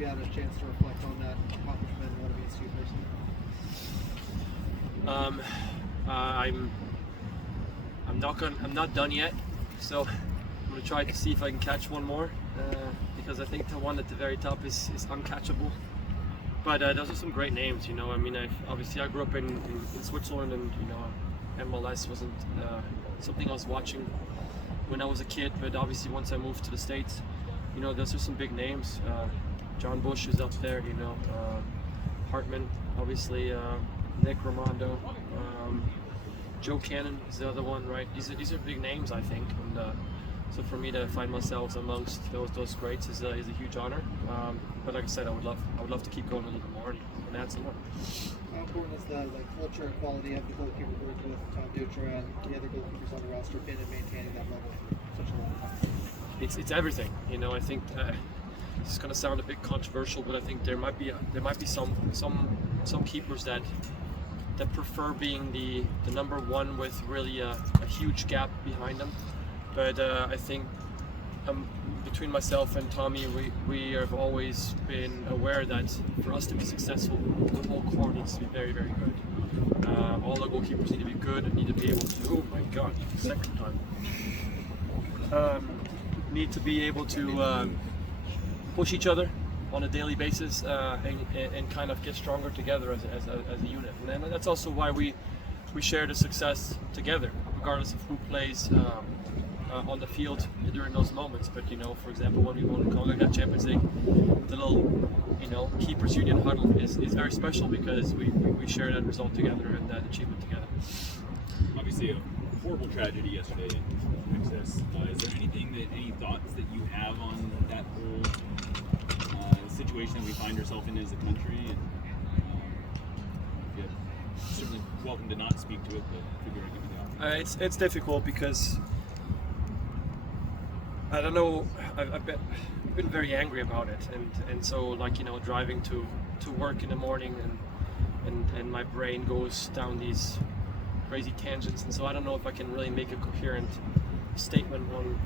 you had a chance to reflect on that accomplishment and what it means to you personally? I'm not done yet, so I'm gonna try to see if I can catch one more, because I think the one at the very top is uncatchable. But those are some great names, you know. I mean, I grew up in Switzerland, and you know, MLS wasn't something I was watching when I was a kid. But obviously, once I moved to the States, you know, those are some big names. John Bush is up there, you know. Hartman, obviously, Nick Raimondo, Joe Cannon is the other one, right? These are big names, I think, and so for me to find myself amongst those greats is a huge honor. But like I said, I would love to keep going a little bit more and add some more. How important is the culture and quality of the goalkeeper group with Tom Dutra and the other goalkeepers on the roster been in maintaining that level for such a long time? It's everything, you know. I think it's going to sound a bit controversial, but I think there might be some keepers that prefer being the number one with really a huge gap behind them. But I think between myself and Tommy, we have always been aware that for us to be successful, the whole core needs to be very, very good. All the goalkeepers need to be good and need to be able to, oh my god, second time. Need to be able to push each other on a daily basis and kind of get stronger together as a unit. And that's also why we share the success together, regardless of who plays on the field during those moments. But you know, for example, when we won the CONCACAF Champions League, the little, you know, keepers union huddle is very special because we share that result together and that achievement together. Obviously, a horrible tragedy yesterday in Texas. Is there any thoughts that you have on that whole situation that we find ourselves in as a country? And you're certainly welcome to not speak to it, but I figure I'd give you the opportunity. It's difficult because I don't know. I've been very angry about it, and so, like, you know, driving to work in the morning and my brain goes down these crazy tangents, and so I don't know if I can really make a coherent statement on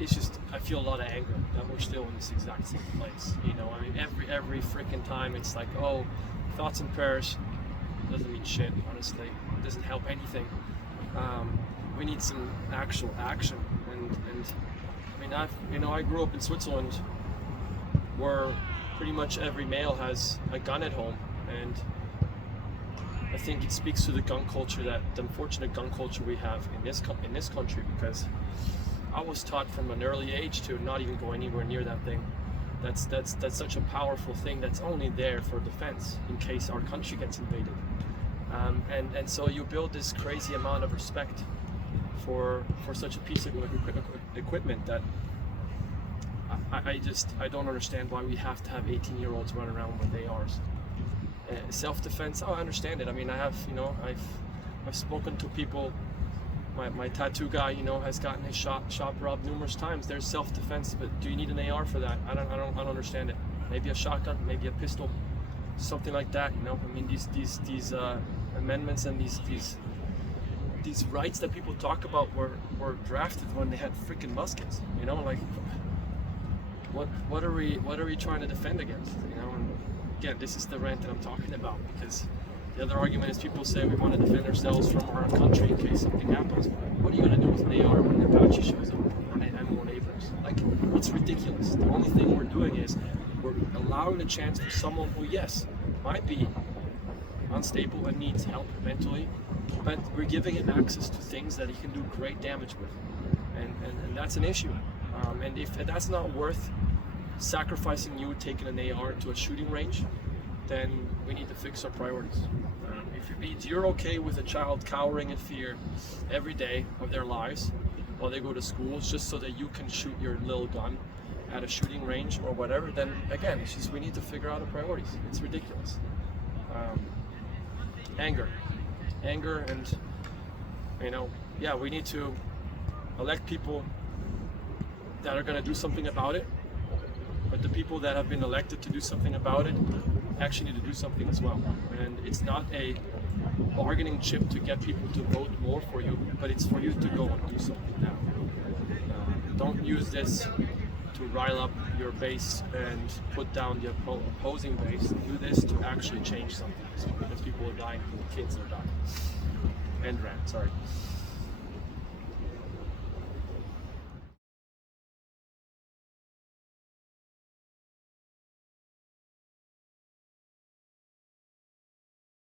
it's just, I feel a lot of anger that we're still in this exact same place, you know. I mean, every freaking time it's like, oh, thoughts and prayers doesn't mean shit, honestly. It doesn't help anything. We need some actual action, and I mean, I grew up in Switzerland where pretty much every male has a gun at home, and I think it speaks to the gun culture, the unfortunate gun culture we have in this country, because I was taught from an early age to not even go anywhere near that thing. That's such a powerful thing that's only there for defense in case our country gets invaded. And so you build this crazy amount of respect for such a piece of equipment that I don't understand why we have to have 18-year-olds run around with ARs. Self-defense, I understand it. I mean, I've spoken to people. My tattoo guy, you know, has gotten his shop robbed numerous times. There's self-defense, but do you need an AR for that? I don't understand it. Maybe a shotgun, maybe a pistol, something like that. You know, I mean, these amendments and these rights that people talk about were drafted when they had freaking muskets. You know, like what are we trying to defend against? You know, and again, this is the rant that I'm talking about, because the other argument is people say we want to defend ourselves from our country in case something happens. What are you going to do with an AR when Apache shows up and more neighbors? Like, it's ridiculous. The only thing we're doing is we're allowing the chance for someone who, yes, might be unstable and needs help mentally, but we're giving him access to things that he can do great damage with. And that's an issue. And if that's not worth sacrificing you taking an AR to a shooting range, then we need to fix our priorities. If it means you're okay with a child cowering in fear every day of their lives while they go to school just so that you can shoot your little gun at a shooting range or whatever, then again, it's just we need to figure out our priorities. It's ridiculous. Anger, and you know, yeah, we need to elect people that are going to do something about it, but the people that have been elected to do something about it actually need to do something as well. And it's not a bargaining chip to get people to vote more for you, but it's for you to go and do something now. Don't use this to rile up your base and put down the opposing base. Do this to actually change something because people are dying, kids are dying. End rant, sorry.